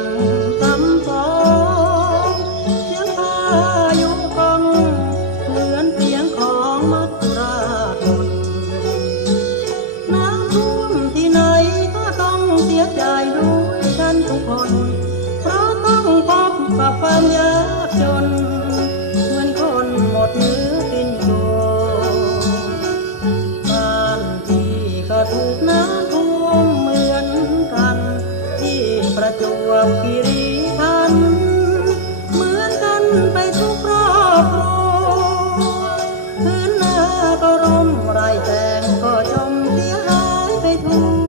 ำซ้ำซ้อนเสียงพายุกองเหมือนเสียงของมัจจุราชนน้ำท่วมที่ไหนก็ต้องเสียใจด้วยกันทุกคนเพราะต้องพบกับความยากจนเหมือนคนหมดเนื้อกินตัวบ้านที่ก็ถูกน้ำท่วมเหมือนกันที่ประจวบคีรี